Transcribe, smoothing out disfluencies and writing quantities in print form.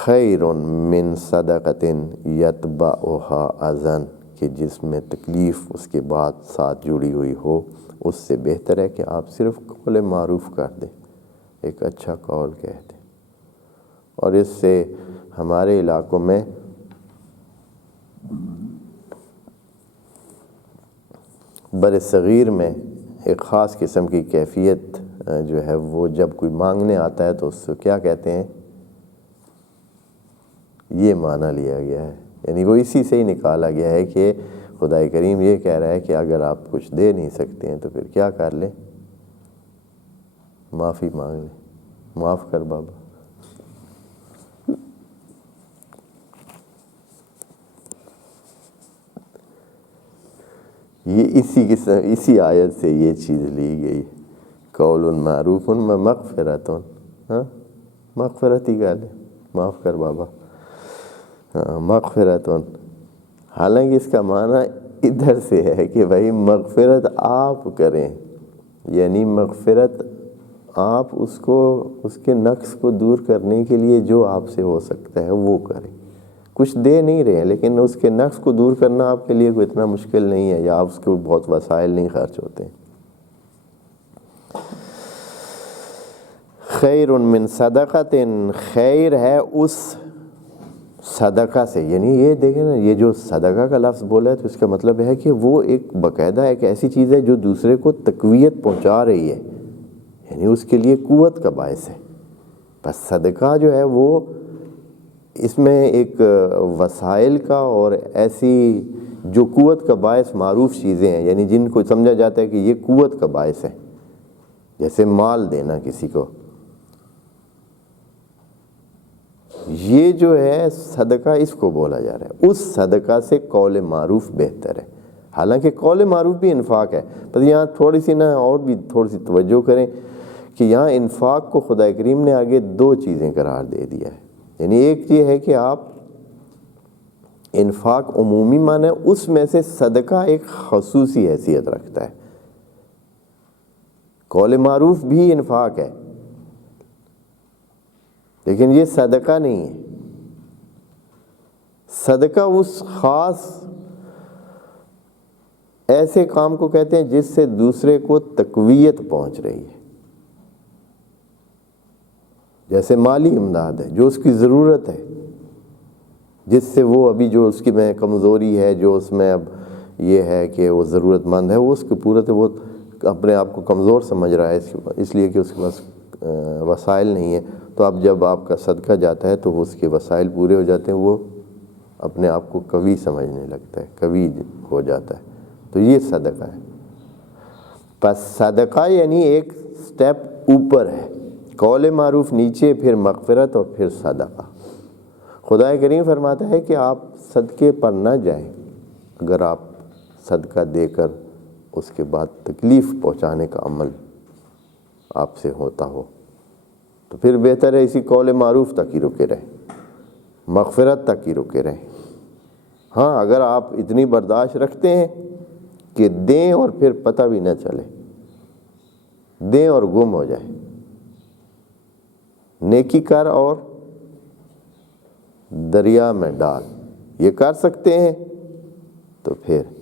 خیر من صدقۃ یتبعھا اذی، کہ جس میں تکلیف اس کے بعد ساتھ جڑی ہوئی ہو، اس سے بہتر ہے کہ آپ صرف قول معروف کر دیں، ایک اچھا قول کہہ دیں۔ اور اس سے ہمارے علاقوں میں بر صغیر میں ایک خاص قسم کی کیفیت جو ہے وہ جب کوئی مانگنے آتا ہے تو اس سے کیا کہتے ہیں، یہ معنی لیا گیا ہے، یعنی وہ اسی سے ہی نکالا گیا ہے کہ خدا کریم یہ کہہ رہا ہے کہ اگر آپ کچھ دے نہیں سکتے ہیں تو پھر کیا کر لیں، معافی مانگ لیں، معاف کر بابا۔ یہ اسی آیت سے یہ چیز لی گئی، قول معروف و مغفرۃ، ہاں مغفرت ہی کہہ لیں، معاف کر بابا، ہاں مغفرۃ۔ حالانکہ اس کا معنی ادھر سے ہے کہ بھائی مغفرت آپ کریں، یعنی مغفرت آپ اس کے نقص کو دور کرنے کے لیے جو آپ سے ہو سکتا ہے وہ کریں۔ کچھ دے نہیں رہے ہیں لیکن اس کے نقص کو دور کرنا آپ کے لیے کوئی اتنا مشکل نہیں ہے، یا آپ اس کو بہت وسائل نہیں خرچ ہوتے ہیں۔ خیر من صدقۃ، خیر ہے اس صدقہ سے، یعنی یہ دیکھیں نا، یہ جو صدقہ کا لفظ بولا ہے تو اس کا مطلب ہے کہ وہ ایک باقاعدہ ایک ایسی چیز ہے جو دوسرے کو تقویت پہنچا رہی ہے، یعنی اس کے لیے قوت کا باعث ہے۔ بس صدقہ جو ہے وہ اس میں ایک وسائل کا اور ایسی جو قوت کا باعث معروف چیزیں ہیں، یعنی جن کو سمجھا جاتا ہے کہ یہ قوت کا باعث ہے، جیسے مال دینا کسی کو، یہ جو ہے صدقہ اس کو بولا جا رہا ہے۔ اس صدقہ سے قول معروف بہتر ہے، حالانکہ قول معروف بھی انفاق ہے، بس یہاں تھوڑی سی اور بھی تھوڑی سی توجہ کریں کہ یہاں انفاق کو خدا کریم نے آگے دو چیزیں قرار دے دیا ہے، یعنی ایک یہ ہے کہ آپ انفاق عمومی معنی، اس میں سے صدقہ ایک خصوصی حیثیت رکھتا ہے۔ قول معروف بھی انفاق ہے لیکن یہ صدقہ نہیں ہے، صدقہ اس خاص ایسے کام کو کہتے ہیں جس سے دوسرے کو تقویت پہنچ رہی ہے، جیسے مالی امداد ہے جو اس کی ضرورت ہے، جس سے وہ ابھی جو اس کی میں کمزوری ہے، جو اس میں اب یہ ہے کہ وہ ضرورت مند ہے، وہ اس کی پورت ہے، وہ اپنے آپ کو کمزور سمجھ رہا ہے اس لیے کہ اس کے پاس وسائل نہیں ہے، تو اب جب آپ کا صدقہ جاتا ہے تو اس کے وسائل پورے ہو جاتے ہیں، وہ اپنے آپ کو قوی سمجھنے لگتا ہے، قوی ہو جاتا ہے، تو یہ صدقہ ہے۔ پس صدقہ یعنی ایک سٹیپ اوپر ہے، قول معروف نیچے، پھر مغفرت اور پھر صدقہ۔ خدا کریم فرماتا ہے کہ آپ صدقے پر نہ جائیں، اگر آپ صدقہ دے کر اس کے بعد تکلیف پہنچانے کا عمل آپ سے ہوتا ہو تو پھر بہتر ہے اسی قول معروف تک ہی رکے رہیں، مغفرت تک ہی رکے رہیں۔ ہاں اگر آپ اتنی برداشت رکھتے ہیں کہ دیں اور پھر پتہ بھی نہ چلے، دیں اور گم ہو جائے، نیکی کر اور دریا میں ڈال، یہ کر سکتے ہیں تو پھر